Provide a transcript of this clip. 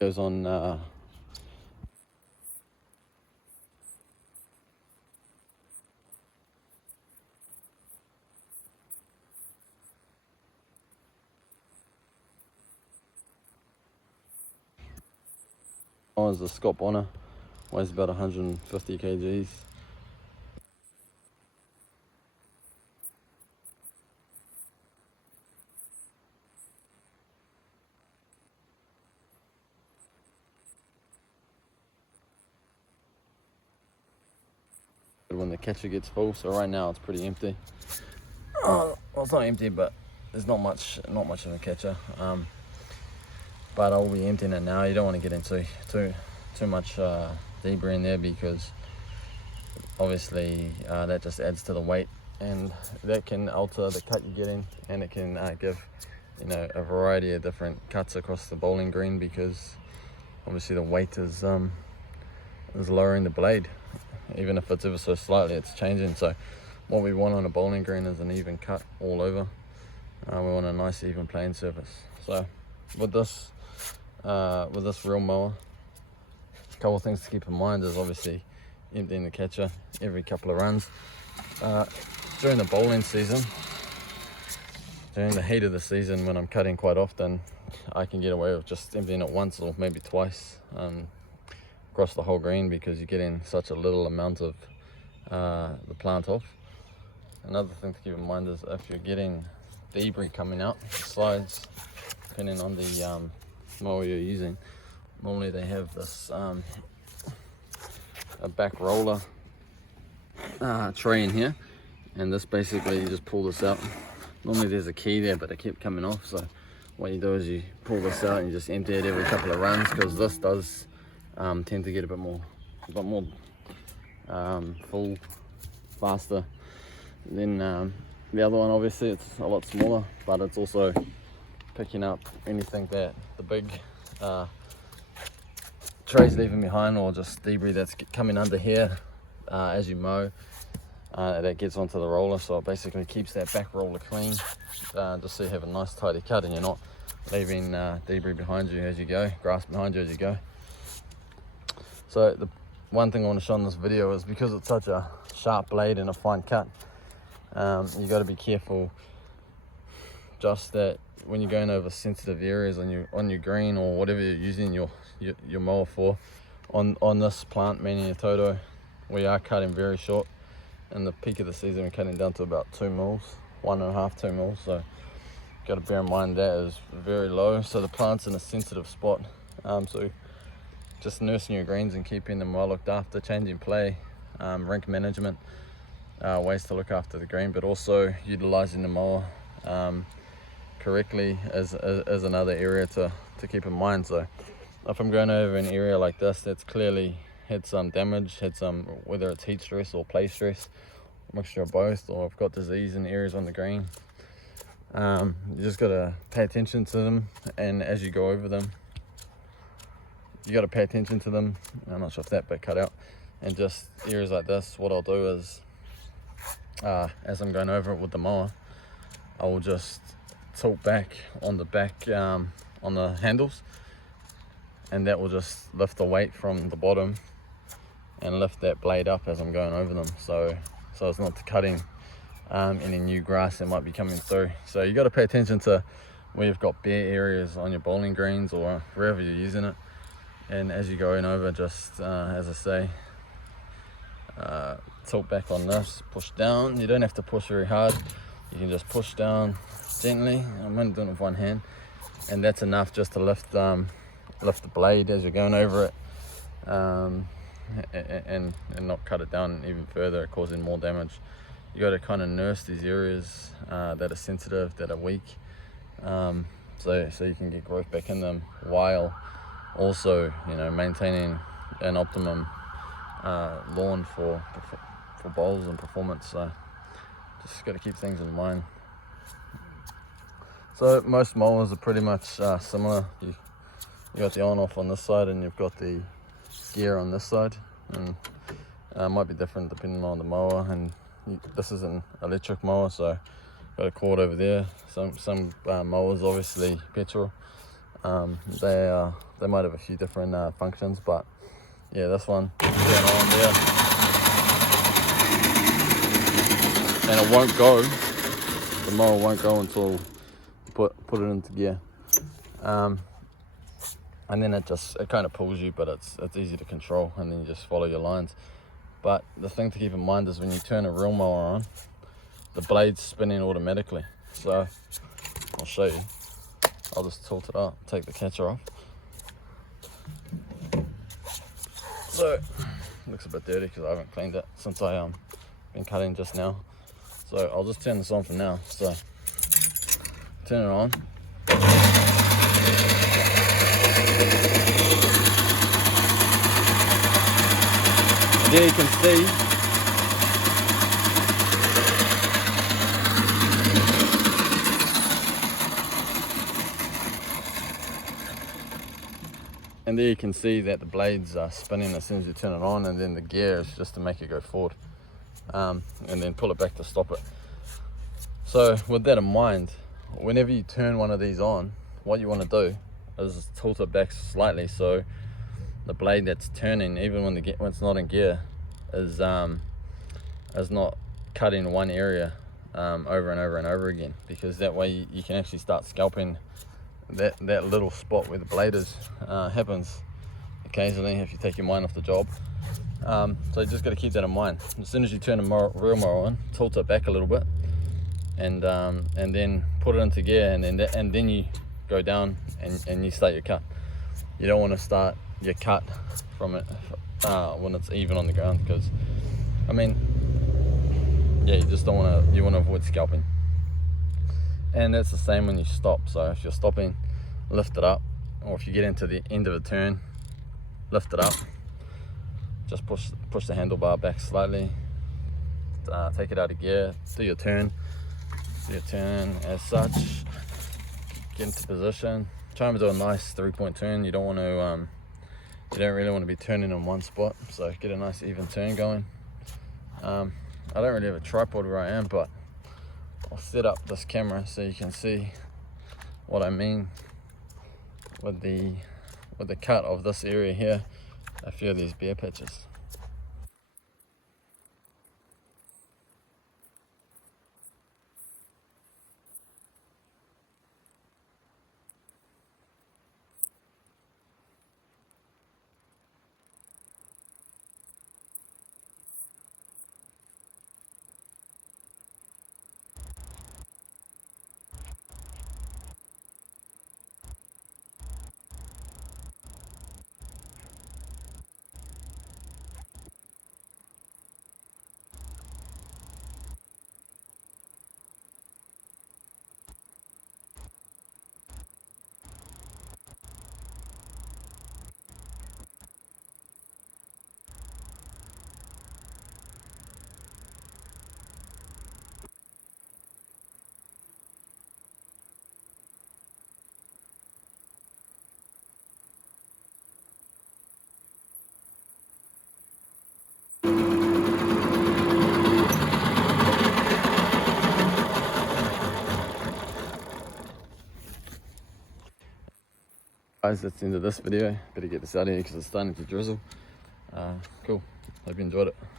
goes on is the Scott Bonner, weighs about 150 kgs. When the catcher gets full, so right now it's pretty empty. Oh, well, it's not empty, but there's not much of a catcher. But I'll be emptying it now. You don't want to get into too much debris in there, because obviously that just adds to the weight, and that can alter the cut you're getting, and it can give a variety of different cuts across the bowling green, because obviously the weight is lowering the blade. Even if it's ever so slightly, it's changing. So what we want on a bowling green is an even cut all over. We want a nice even playing surface. So with this real mower, a couple of things to keep in mind is obviously emptying the catcher every couple of runs. During the bowling season, during the heat of the season, when I'm cutting quite often, I can get away with just emptying it once or maybe twice across the whole green, because you're getting such a little amount of the plant off. Another thing to keep in mind is if you're getting debris coming out the sides, depending on the mower you're using, normally they have this a back roller tray in here, and this basically, you just pull this out. Normally there's a key there, but it kept coming off, so what you do is you pull this out and you just empty it every couple of runs, because this does tend to get a bit more full faster than the other one. Obviously it's a lot smaller, but it's also picking up anything that the big tray's leaving behind, or just debris that's coming under here as you mow, that gets onto the roller. So it basically keeps that back roller clean, just so you have a nice tidy cut and you're not leaving debris behind you as you go, grass behind you as you go. So the one thing I want to show in this video is, because it's such a sharp blade and a fine cut, you got to be careful just that when you're going over sensitive areas on your green, or whatever you're using your mower for. On this plant, meaning your Toto, we are cutting very short. In the peak of the season, we're cutting down to about 2 mils, 1.5, 2 mils. So got to bear in mind that is very low. So the plant's in a sensitive spot. So just nursing your greens and keeping them well looked after, changing play, rink management, ways to look after the green, but also utilizing the mower correctly is another area to keep in mind. So if I'm going over an area like this that's clearly had some damage, had some, whether it's heat stress or play stress, a mixture of both, or I've got disease in areas on the green, you just got to pay attention to them, and as you go over them, you got to pay attention to them. I'm not sure if that bit cut out. And just areas like this, what I'll do is, as I'm going over it with the mower, I will just tilt back on the on the handles, and that will just lift the weight from the bottom and lift that blade up as I'm going over them, so it's not cutting any new grass that might be coming through. So you got to pay attention to where you've got bare areas on your bowling greens or wherever you're using it, and as you're going over, just as I say, tilt back on this, push down. You don't have to push very hard, you can just push down gently. I'm only doing it with one hand, and that's enough just to lift the blade as you're going over it, and not cut it down even further, causing more damage. You got to kind of nurse these areas that are sensitive, that are weak, so you can get growth back in them, while also maintaining an optimum lawn for bowls and performance. So just got to keep things in mind. So most mowers are pretty much similar. You got the on-off on this side, and you've got the gear on this side, and it might be different depending on the mower. And this is an electric mower, so got a cord over there. Some mowers, obviously petrol, They might have a few different functions, but yeah, this one turn on there, and it won't go. The mower won't go until you put it into gear. And then it kind of pulls you, but it's easy to control, and then you just follow your lines. But the thing to keep in mind is when you turn a real mower on, the blade's spinning automatically. So I'll show you. I'll just tilt it up, take the catcher off. So it looks a bit dirty because I haven't cleaned it since I been cutting just now. So I'll just turn this on for now. So turn it on. And there you can see that the blades are spinning as soon as you turn it on, and then the gear is just to make it go forward, and then pull it back to stop it. So with that in mind, whenever you turn one of these on, what you want to do is tilt it back slightly so the blade that's turning, even when it's not in gear, is not cutting one area over and over and over again, because that way you can actually start scalping that little spot where the blade is. Happens occasionally if you take your mind off the job. So you just got to keep that in mind. As soon as you turn a real mower on, tilt it back a little bit, and then put it into gear, and then you go down and you start your cut. You don't want to start your cut from it when it's even on the ground, because I mean, yeah, you just don't want to. You want to avoid scalping. And that's the same when you stop. So if you're stopping, lift it up, or if you get into the end of a turn, lift it up. Just push the handlebar back slightly. Take it out of gear. Do your turn as such. Get into position. Try and do a nice 3-point turn. You don't want to. You don't really want to be turning in one spot. So get a nice even turn going. I don't really have a tripod where I am, but I'll set up this camera so you can see what I mean with the cut of this area here, a few of these bare patches. Guys, that's the end of this video. Better get this out of here because it's starting to drizzle. Cool. Hope you enjoyed it.